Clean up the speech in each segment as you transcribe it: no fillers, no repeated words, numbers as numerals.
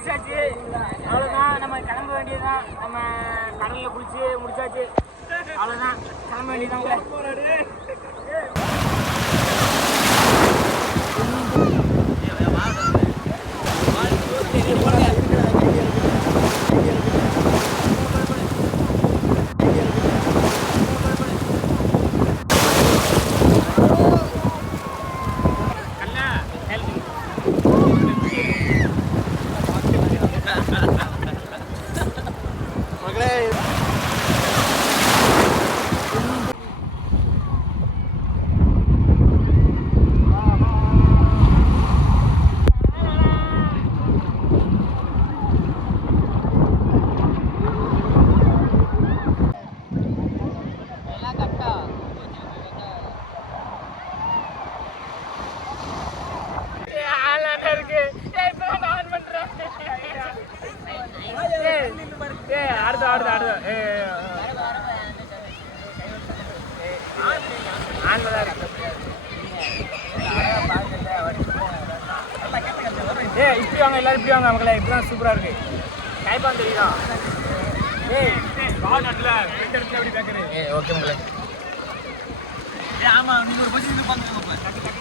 முடிச்சாச்சு. அவ்வளோதான், நம்ம கிளம்ப வேண்டியதுதான். நம்ம கடலில் குளிச்சு முடிச்சாச்சு. அவ்வளோதான், கிளம்ப வேண்டியதான். இப்படி வாங்க, எல்லாரும் இப்படி வாங்க மக்களே. இப்படிதான் சூப்பரா இருக்கு. கைப்பான் தெரியுதா? ஓகே மக்களே. ஆமா, நீங்க ஒரு பஸ் பாத்துக்கோங்க.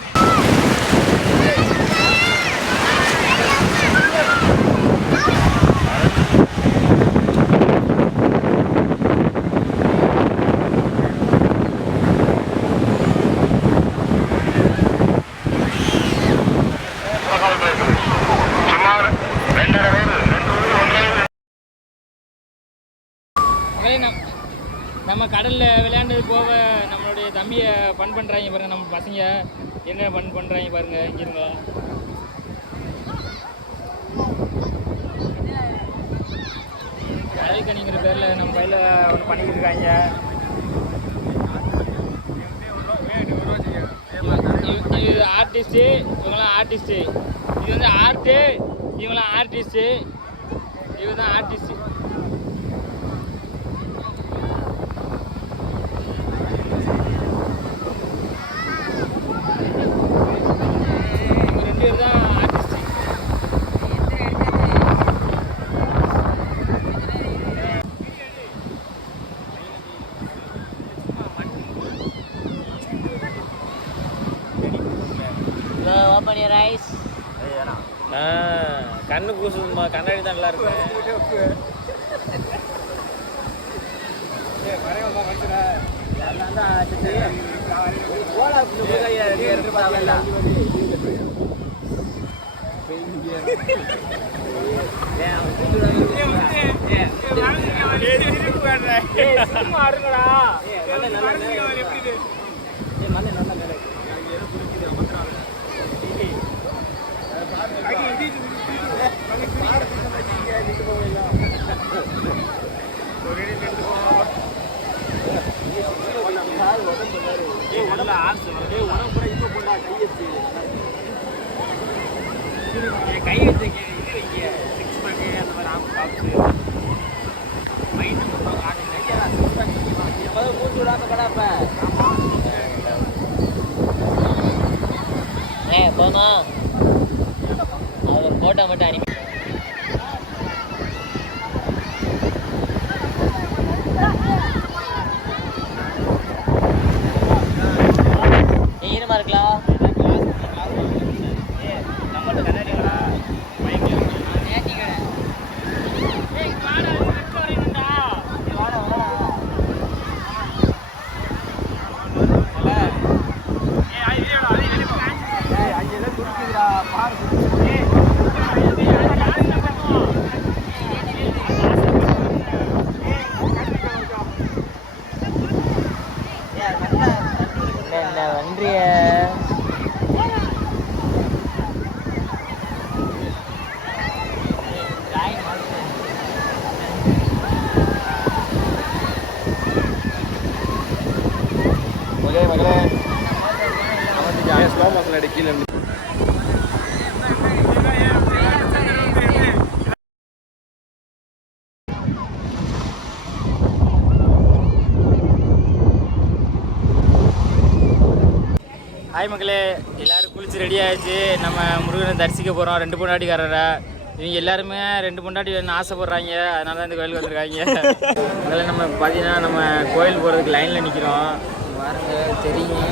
நம்ம கடலில் விளையாண்டது போக நம்மளுடைய தம்பியை ஃபன் பண்ணுறாங்க பாருங்கள். நம்ம பசங்க என்ன ஃபன் பண்ணுறாங்க பாருங்கள். இங்கே இருங்க, கடல் கனிங்கிற பேரில் நம்ம பையில ஒன்று பண்ணிக்கிட்டு இருக்காங்க. இது ஆர்டிஸ்ட்டு, இவங்களாம் ஆர்டிஸ்ட்டு. இது வந்து ஆர்ட்டு, இவங்களாம் ஆர்டிஸ்ட்டு. இவர் தான் ஆர்டிஸ்ட்டு. கண்ணு கூசுமா, கண்ணாடி தான் நல்லா இருக்கு. கை எடுத்து சிக்ஸ் பேக்கு அந்த மாதிரி ஆஃப் பாக்ஸு மைண்டு மூச்சு விடாம கடாப்ப போமா அவர் போட்டோ மட்டும் அனுப்பி ஈரமா இருக்கலாம். ஹாய் மக்களே, எல்லோரும் குளிச்சு ரெடி ஆகிடுச்சு. நம்ம முருகனை தரிசிக்க போகிறோம். 2 பொண்டாட்டிக்காரரை இவங்க எல்லாருமே 2 பொண்டாட்டி வேணும்னு ஆசைப்படுறாங்க. அதனால தான் இந்த கோயிலுக்கு வந்திருக்காங்க. அதனால் நம்ம பார்த்தீங்கன்னா நம்ம கோயில் போகிறதுக்கு லைனில் நிற்கிறோம். பாருங்க தெரியும்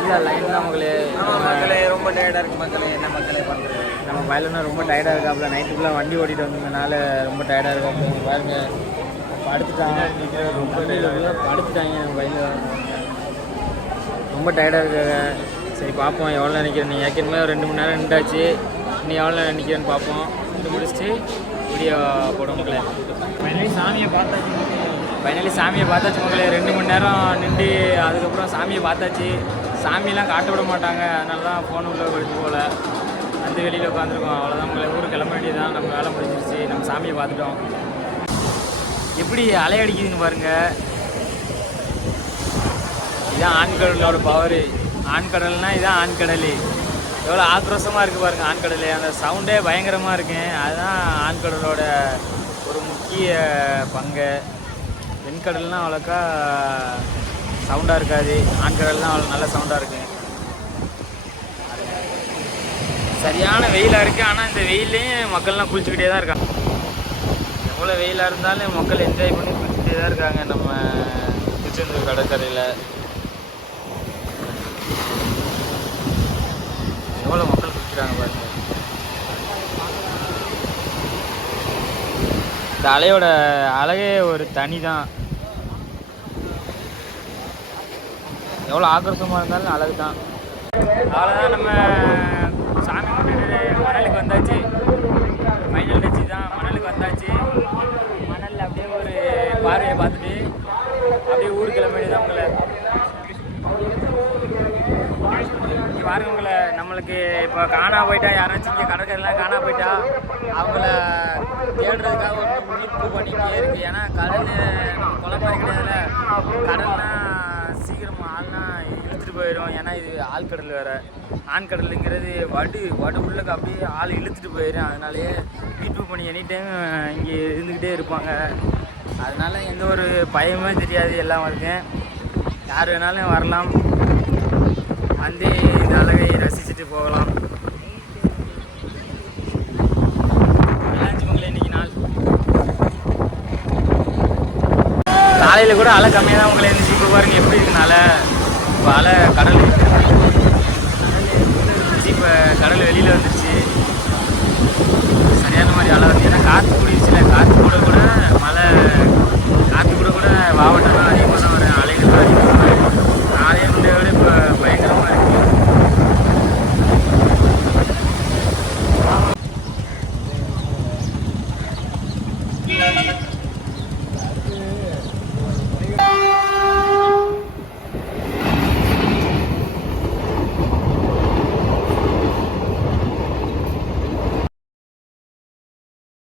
இல்லை லைன்லாம் மக்களே ரொம்ப டயர்டாக இருக்குது மக்களே. என்ன மக்களே பண்ணுறது? நம்ம வயலுன்னா ரொம்ப டயர்டாக இருக்காப்புல. நைட்டுக்குள்ளே வண்டி ஓட்டிகிட்டு வந்ததுனால ரொம்ப டயர்டாக இருக்காப்புல. பாருங்க படுத்துட்டாங்க. ரொம்ப படுத்துட்டாங்க வயலில். ரொம்ப டயர்டாக இருக்காங்க. சரி பார்ப்போம் எவ்வளோ நினைக்கிறேன். நீங்கள் ஏற்கனவே ஒரு 2 மணி நேரம் நின்றாச்சு. இன்னும் எவ்வளோ நினைக்கிறேன்னு பார்ப்போம். இது முடிச்சுட்டு வீடியோ போட மக்களே. ஃபைனலி சாமியை பார்த்தாச்சு மக்களே. 2 மணி நேரம் நின்று அதுக்கப்புறம் சாமியை பார்த்தாச்சு. சாமியெல்லாம் காட்ட விட மாட்டாங்க. அதனால தான் ஃபோன் உள்ள எடுத்து போகல. அந்த வெளியில் உட்காந்துருக்கோம். அவ்வளோதான் மக்களே. ஊருக்கு கிளம்ப வேண்டியதான். நம்ம வேலை முடிஞ்சிருச்சு. நம்ம சாமியை பார்த்துட்டோம். எப்படி அலையடிக்குதுன்னு பாருங்கள். இதுதான் ஆண்கடலோட பவரு. ஆண்கடல்னால் இதுதான் ஆண்கடல். எவ்வளோ ஆக்ரோஷமாக இருக்குது பாருங்கள் ஆண்கடல். அந்த சவுண்டே பயங்கரமாக இருக்குங்க. அதுதான் ஆண்கடலோட ஒரு முக்கிய பங்கு. வெண்கடல்னால் அவ்வளோக்கா சவுண்டாக இருக்காது. ஆண்கடல் தான் அவ்வளோ நல்ல சவுண்டாக இருக்குங்க. சரியான வெயிலாக இருக்குது. ஆனால் இந்த வெயிலையும் மக்கள்லாம் குளிச்சுக்கிட்டே தான் இருக்காங்க. எவ்வளோ வெயிலாக இருந்தாலும் மக்கள் என்ஜாய் பண்ணி குளிச்சுட்டே தான் இருக்காங்க நம்ம திருச்செந்தூர் கடற்கரையில். எவ்வளோ மக்கள் குளிக்கிறாங்க பாருங்க. இந்த அலையோட அழகே ஒரு தனி தான். எவ்வளோ ஆக்ரோஷமாக இருந்தாலும் அழகு தான். அவ்வளோதான் நம்ம சாமி கும்பிட்டு மணலுக்கு வந்தாச்சு. ஃபைனல் டச்சு தான். மணலுக்கு வந்தாச்சு. மணலில் அப்படியே ஒரு பார்வையை பார்த்துட்டு அப்படியே ஊருக்கு கிளம்ப வேண்டியதான் உங்களை. இங்கே பாருங்க உங்களை. நம்மளுக்கு இப்போ காணா போயிட்டா யாராச்சும் இங்கே கடற்கரைலாம் காணா போயிட்டா அவங்கள தேடுறதுக்காக ஒரு மீட்பு பண்ணிக்கிட்டே இருக்குது. ஏன்னா கடல் நம்ம குளம் மாதிரி கிடையாதுல. கடல்னால் சீக்கிரமாக ஆள்லாம் இழுத்துட்டு போயிடும். ஏன்னா இது ஆழ்கடல் வேறு. ஆண்கடலுங்கிறது வடு உள்ளக்கு அப்படியே ஆள் இழுத்துட்டு போயிடும். அதனாலேயே மீட்பு பண்ணி எனி டைம் இங்கே இருந்துக்கிட்டே இருப்பாங்க. அதனால எந்த ஒரு பயமே தெரியாது. எல்லாம் இருக்கேன். யார் வேணாலும் வரலாம், வந்து இந்த அழகை ரசிச்சுட்டு போகலாம். இன்னைக்கு நாள் காலையில் கூட அலை கம்மியாக தான் உங்களை இருந்துச்சு. இப்போ பாருங்க எப்படி இருக்குனால இப்போ அலை கடல்